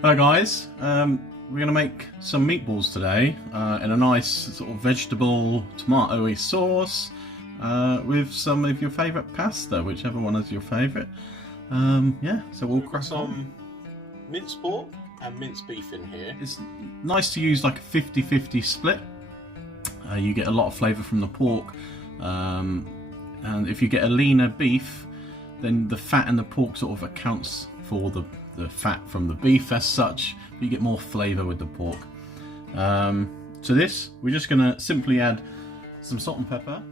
Hello guys, we're going to make some meatballs today in a nice sort of vegetable tomatoey sauce with some of your favourite pasta, whichever one is your favourite. Yeah, so we'll crack some minced pork and minced beef in here. It's nice to use like a 50-50 split. You get a lot of flavour from the pork, and if you get a leaner beef, then the fat in the pork sort of accounts for the fat from the beef as such. You get more flavour with the pork. To this, we're just going to simply add some salt and pepper.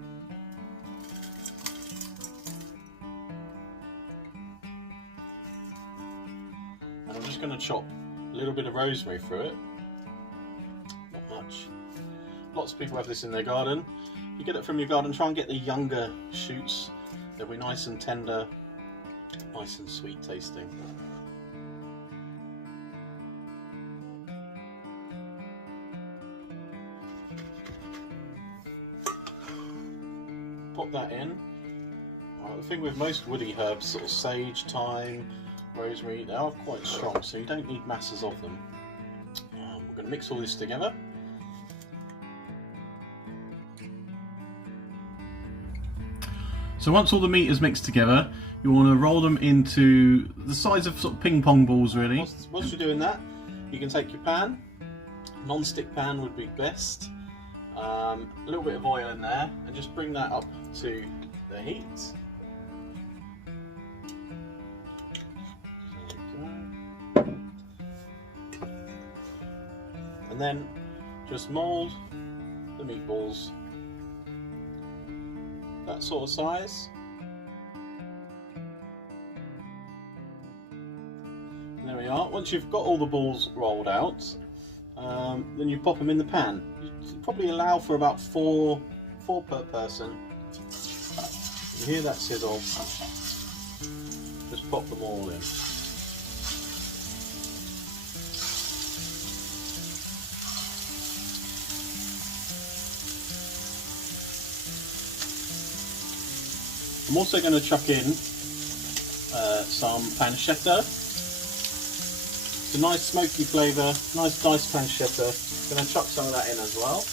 And I'm just going to chop a little bit of rosemary through it. Not much. Lots of people have this in their garden. You get it from your garden, try and get the younger shoots. They'll be nice and tender, nice and sweet tasting. Pop that in. The thing with most woody herbs, sort of sage, thyme, rosemary, they are quite strong, so you don't need masses of them. We're going to mix all this together. So once all the meat is mixed together, you want to roll them into the size of sort of ping pong balls, really. Whilst you're doing that, you can take your pan. Non-stick pan would be best. A little bit of oil in there, and just bring that up to the heat. And then just mould the meatballs that sort of size. And there we are. Once you've got all the balls rolled out, then you pop them in the pan. You probably allow for about four per person. You hear that sizzle? Just pop them all in. I'm also going to chuck in some pancetta. It's a nice smoky flavour, nice diced pancetta. I'm going to chuck some of that in as well.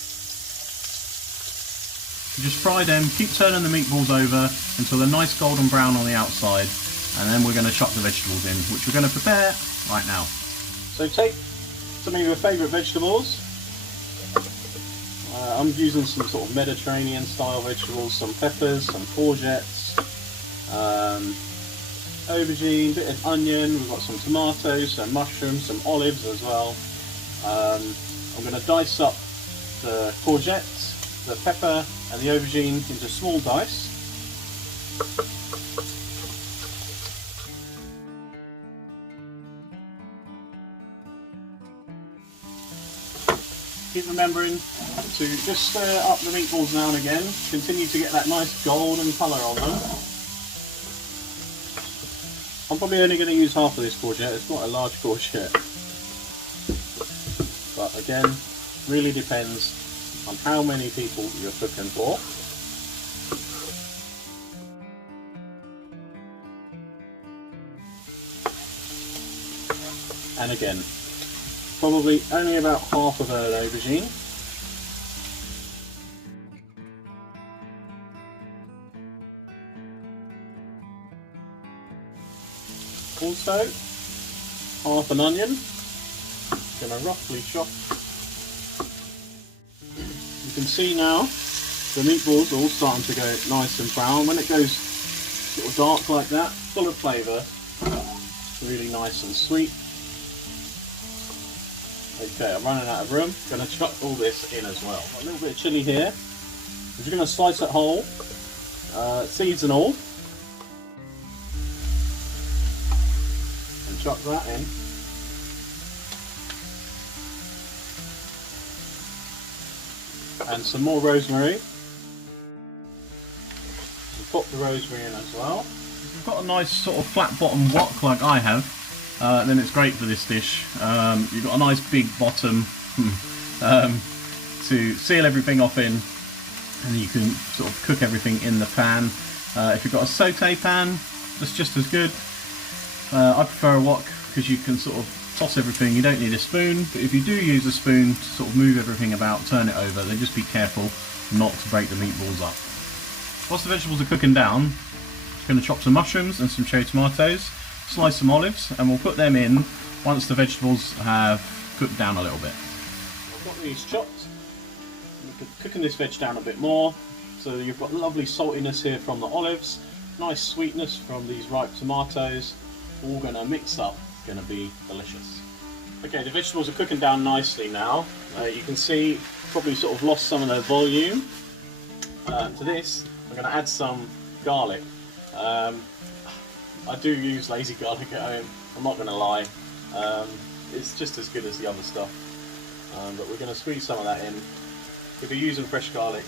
Just fry them, keep turning the meatballs over until they're nice golden brown on the outside, and then we're going to chuck the vegetables in, which we're going to prepare right now. So take some of your favourite vegetables. I'm using some sort of Mediterranean style vegetables, some peppers, some courgettes, aubergine, bit of onion, we've got some tomatoes, some mushrooms, some olives as well. I'm going to dice up the courgettes, the pepper and the aubergine into small dice. Keep remembering to just stir up the meatballs now and again. Continue to get that nice golden colour on them. I'm probably only going to use half of this courgette, it's quite a large courgette. But again, really depends on how many people you're cooking for. And again, probably only about half of an aubergine. Also, half an onion. Going to roughly chop. You can see now the meatballs are all starting to go nice and brown. When it goes sort of dark like that, full of flavour, really nice and sweet. Okay, I'm running out of room. Going to chuck all this in as well. Got a little bit of chilli here. I'm just going to slice it whole, seeds and all, and chuck that in. And some more rosemary. We'll pop the rosemary in as well. If you've got a nice sort of flat bottom wok like I have, then it's great for this dish. You've got a nice big bottom to seal everything off in, and you can sort of cook everything in the pan. If you've got a saute pan, that's just as good. I prefer a wok because you can sort of toss everything. You don't need a spoon, but if you do use a spoon to sort of move everything about, turn it over, then just be careful not to break the meatballs up. Whilst the vegetables are cooking down, I'm going to chop some mushrooms and some cherry tomatoes, slice some olives, and we'll put them in once the vegetables have cooked down a little bit. I've got these chopped. I'm cooking this veg down a bit more, so you've got lovely saltiness here from the olives, nice sweetness from these ripe tomatoes, all going to mix up, going to be delicious. Okay, the vegetables are cooking down nicely now. You can see probably sort of lost some of their volume. To this, I'm going to add some garlic. I do use lazy garlic at home, I'm not going to lie. It's just as good as the other stuff. But we're going to squeeze some of that in. We'll be using fresh garlic,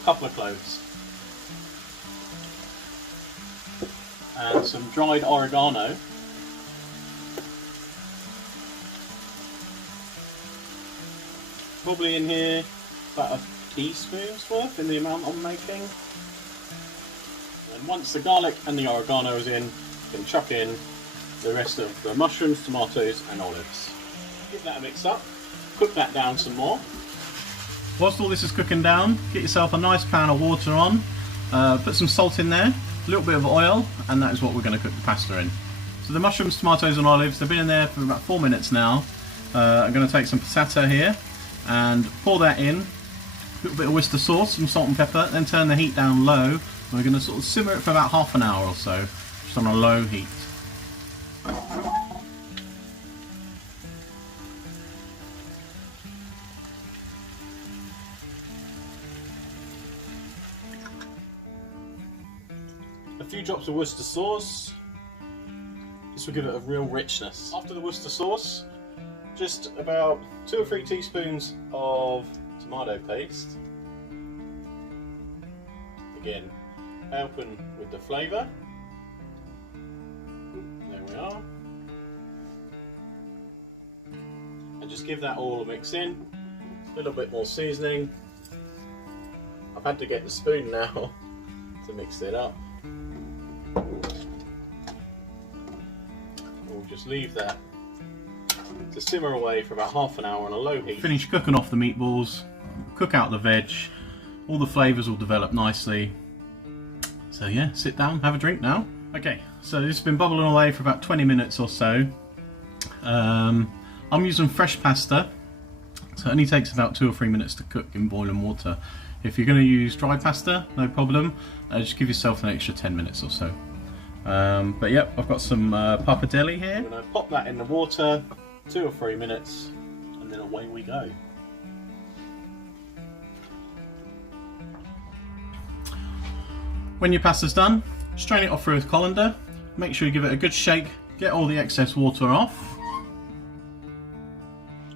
a couple of cloves, and some dried oregano. Probably in here about a teaspoon's worth in the amount I'm making. And once the garlic and the oregano is in, you can chuck in the rest of the mushrooms, tomatoes and olives. Give that a mix up, cook that down some more. Whilst all this is cooking down, get yourself a nice pan of water on, put some salt in there, a little bit of oil, and that is what we're going to cook the pasta in. So the mushrooms, tomatoes and olives, they've been in there for about 4 minutes now. I'm going to take some passata here and pour that in, a little bit of Worcester sauce, some salt and pepper, then turn the heat down low, and we're going to sort of simmer it for about half an hour or so, just on a low heat. A few drops of Worcester sauce. This will give it a real richness. After the Worcester sauce, just about 2 or 3 teaspoons of tomato paste. Again, helping with the flavour. There we are. And just give that all a mix in. A little bit more seasoning. I've had to get the spoon now to mix it up. We'll just leave that to simmer away for about half an hour on a low heat. Finish cooking off the meatballs, cook out the veg, all the flavours will develop nicely. So yeah, sit down, have a drink now. Okay, so this has been bubbling away for about 20 minutes or so. I'm using fresh pasta, so it only takes about 2 or 3 minutes to cook in boiling water. If you're going to use dry pasta, no problem, just give yourself an extra 10 minutes or so. But yep, I've got some pappardelle here. I'm going to pop that in the water, 2 or 3 minutes, and then away we go. When your pasta's done, strain it off through a colander. Make sure you give it a good shake, get all the excess water off.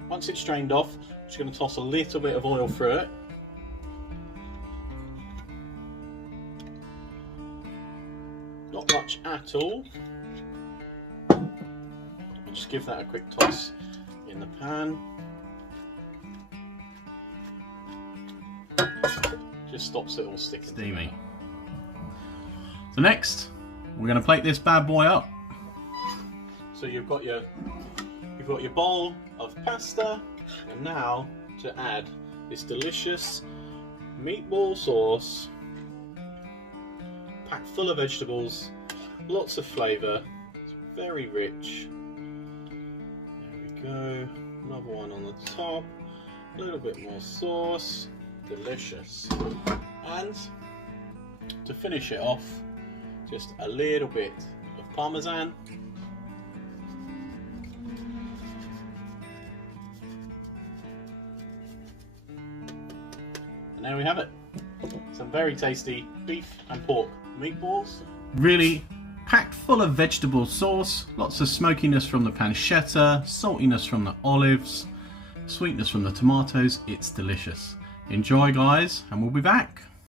Once it's strained off, I'm just going to toss a little bit of oil through it. Not much at all. And just give that a quick toss in the pan. Just stops it all sticking. Steamy. So next, we're going to plate this bad boy up. So you've got your bowl of pasta, and now to add this delicious meatball sauce, packed full of vegetables, lots of flavour, it's very rich. There we go, another one on the top, a little bit more sauce, delicious. And to finish it off, just a little bit of parmesan. And there we have it. Some very tasty beef and pork meatballs. Really packed full of vegetable sauce, lots of smokiness from the pancetta, saltiness from the olives, sweetness from the tomatoes. It's delicious. Enjoy guys, and we'll be back.